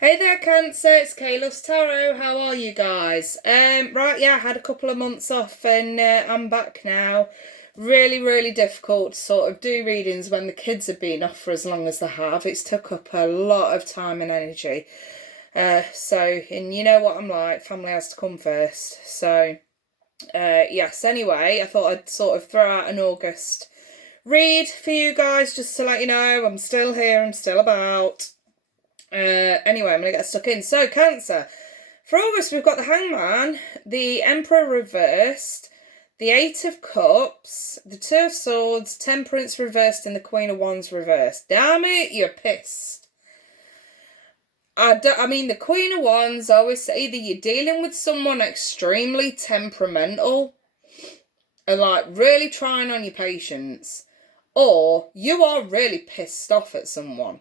Hey there, Cancer. It's Kayla's Tarot. How are you guys? Right, yeah, I had a couple of months off and I'm back now. Really difficult to sort of do readings when the kids have been off for as long as they have. It's took up a lot of time and energy. And you know what I'm like, family has to come first. Yes, anyway, I thought I'd sort of throw out an August read for you guys just to let you know I'm still here, I'm still about. Anyway, I'm going to get stuck in. So, Cancer. For August, we've got the Hangman, the Emperor reversed, the Eight of Cups, the Two of Swords, Temperance reversed, and the Queen of Wands reversed. Damn it, you're pissed. I mean, the Queen of Wands, I always say either you're dealing with someone extremely temperamental and like really trying on your patience, or you are really pissed off at someone.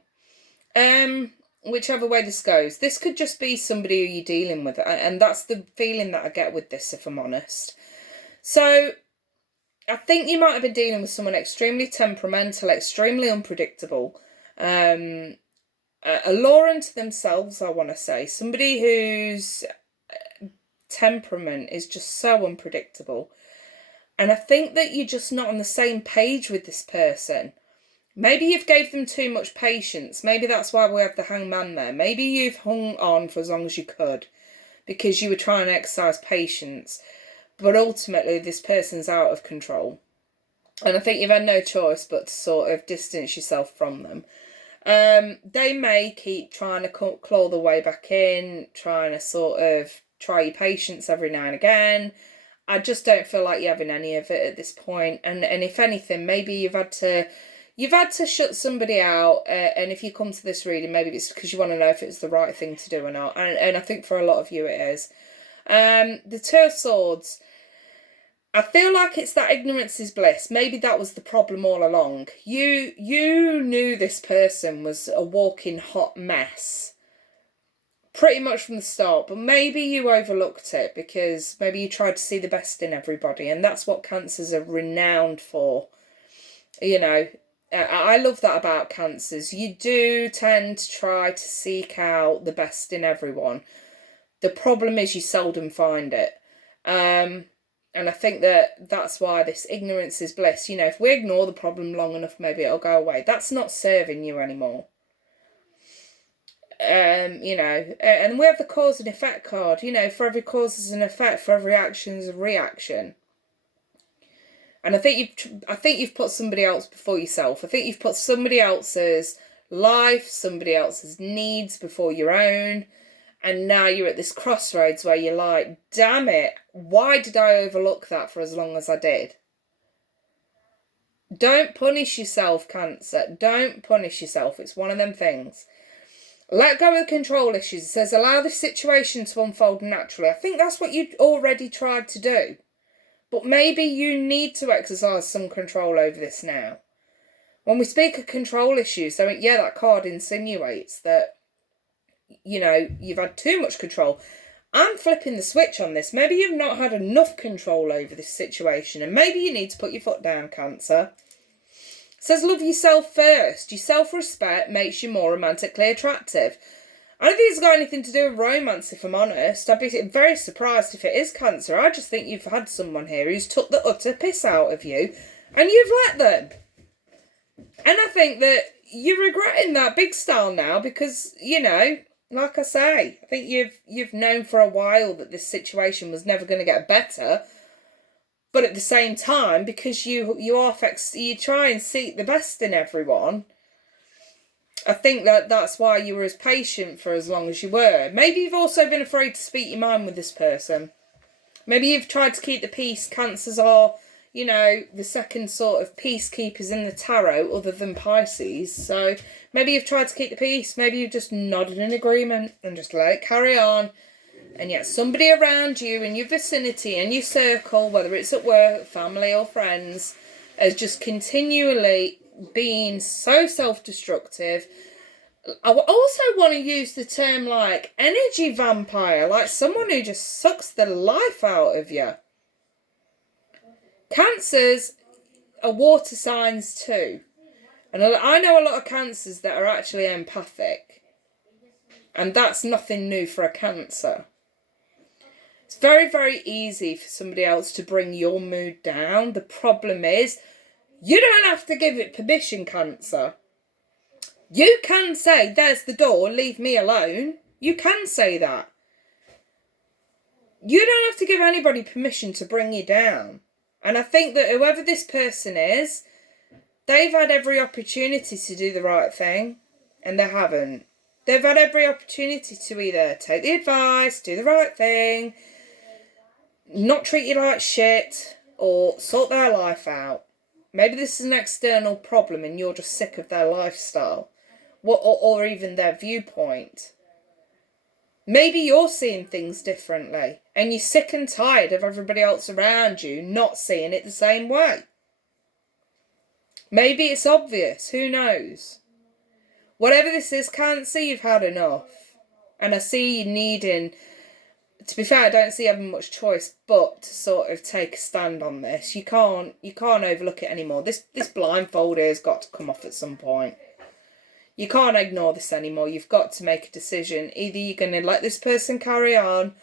Whichever way this goes. This could just be somebody who you're dealing with, and that's the feeling that I get with this, if I'm honest. So, I think you might have been dealing with someone extremely temperamental, extremely unpredictable, alluring to themselves, I want to say. Somebody whose temperament is just so unpredictable. And I think that you're just not on the same page with this person. Maybe you've gave them too much patience. Maybe that's why we have the Hangman there. Maybe you've hung on for as long as you could because you were trying to exercise patience. But ultimately, this person's out of control. And I think you've had no choice but to sort of distance yourself from them. They may keep trying to claw their way back in, trying to sort of try your patience every now and again. I just don't feel like you're having any of it at this point. And if anything, maybe you've had to shut somebody out, and if you come to this reading, maybe it's because you want to know if it's the right thing to do or not. And I think for a lot of you it is. The Two of Swords. I feel like it's that ignorance is bliss. Maybe that was the problem all along. You knew this person was a walking hot mess pretty much from the start, but maybe you overlooked it because maybe you tried to see the best in everybody, and that's what Cancers are renowned for. You know, I love that about Cancers. You do tend to try to seek out the best in everyone. The problem is you seldom find it. And I think that's why this ignorance is bliss. You know, if we ignore the problem long enough, maybe it'll go away. That's not serving you anymore. You know, and we have the cause and effect card. You know, for every cause there's an effect, for every action there's a reaction. And I think you've put somebody else before yourself. I think you've put somebody else's life, somebody else's needs before your own. And now you're at this crossroads where you're like, damn it, why did I overlook that for as long as I did? Don't punish yourself, Cancer. Don't punish yourself. It's one of them things. Let go of control issues. It says, allow the situation to unfold naturally. I think that's what you already tried to do. But maybe you need to exercise some control over this now. When we speak of control issues, so yeah, that card insinuates that, you know, you've had too much control. I'm flipping the switch on this. Maybe you've not had enough control over this situation, and maybe you need to put your foot down, Cancer. It says, love yourself first. Your self-respect makes you more romantically attractive. I don't think it's got anything to do with romance, if I'm honest. I'd be very surprised if it is, Cancer. I just think you've had someone here who's took the utter piss out of you, and you've let them. And I think that you're regretting that big style now because, you know, like I say, I think you've known for a while that this situation was never going to get better. But at the same time, because you try and seek the best in everyone, I think that's why you were as patient for as long as you were. Maybe you've also been afraid to speak your mind with this person. Maybe you've tried to keep the peace. Cancers are, you know, the second sort of peacekeepers in the tarot other than Pisces. So maybe you've tried to keep the peace. Maybe you've just nodded in agreement and just let it carry on. And yet somebody around you in your vicinity, in your circle, whether it's at work, family or friends, has just continually been so self-destructive. I also want to use the term like energy vampire, like someone who just sucks the life out of you. Cancers are water signs too. And I know a lot of Cancers that are actually empathic. And that's nothing new for a Cancer. It's very, very easy for somebody else to bring your mood down. The problem is, you don't have to give it permission, Cancer. You can say, there's the door, leave me alone. You can say that. You don't have to give anybody permission to bring you down. And I think that whoever this person is, they've had every opportunity to do the right thing, and they haven't. They've had every opportunity to either take the advice, do the right thing, not treat you like shit, or sort their life out. Maybe this is an external problem and you're just sick of their lifestyle, or even their viewpoint. Maybe you're seeing things differently and you're sick and tired of everybody else around you not seeing it the same way. Maybe it's obvious, who knows? Whatever this is, Cancer, you've had enough. And I see you needing, to be fair, I don't see you having much choice but to sort of take a stand on this. You can't overlook it anymore. This blindfold here has got to come off at some point. You can't ignore this anymore. You've got to make a decision. Either you're going to let this person carry on,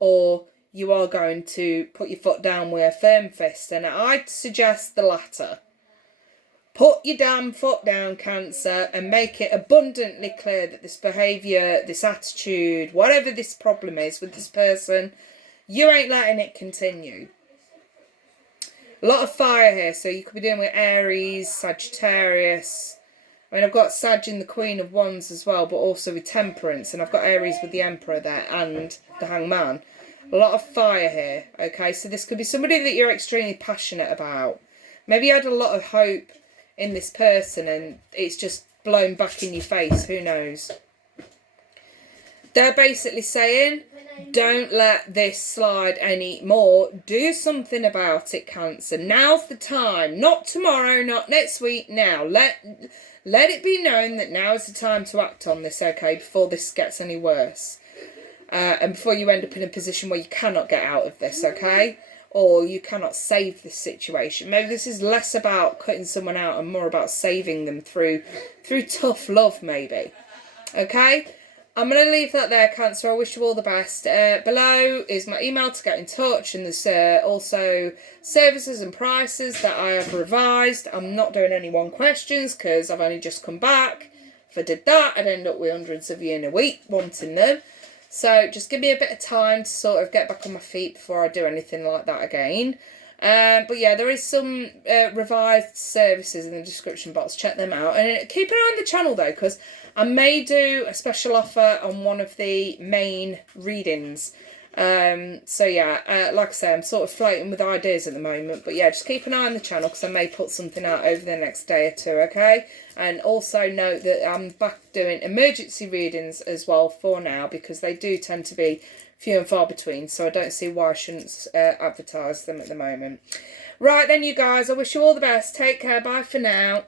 or you are going to put your foot down with a firm fist. And I'd suggest the latter. Put your damn foot down, Cancer, and make it abundantly clear that this behaviour, this attitude, whatever this problem is with this person, you ain't letting it continue. A lot of fire here, so you could be dealing with Aries, Sagittarius. I mean, I've got Sag in the Queen of Wands as well, but also with Temperance, and I've got Aries with the Emperor there and the Hangman. A lot of fire here, okay? So this could be somebody that you're extremely passionate about. Maybe you had a lot of hope in this person and it's just blown back in your face, who knows. They're basically saying, don't let this slide anymore. Do something about it, Cancer. Now's the time. Not tomorrow, not next week, now. Let it be known that now is the time to act on this, okay, before this gets any worse. And before you end up in a position where you cannot get out of this, okay? Or you cannot save this situation. Maybe this is less about cutting someone out and more about saving them through tough love, maybe. Okay? I'm going to leave that there, Cancer. I wish you all the best. Below is my email to get in touch, and there's also services and prices that I have revised. I'm not doing any one questions because I've only just come back. If I did that, I'd end up with hundreds of you in a week wanting them. So just give me a bit of time to sort of get back on my feet before I do anything like that again. But yeah, there is some revised services in the description box. Check them out. And keep an eye on the channel though, because I may do a special offer on one of the main readings. So yeah, like I say, I'm sort of floating with ideas at the moment. But yeah, just keep an eye on the channel because I may put something out over the next day or two, okay? And also note that I'm back doing emergency readings as well for now because they do tend to be few and far between. So I don't see why I shouldn't advertise them at the moment. Right then, you guys, I wish you all the best. Take care. Bye for now.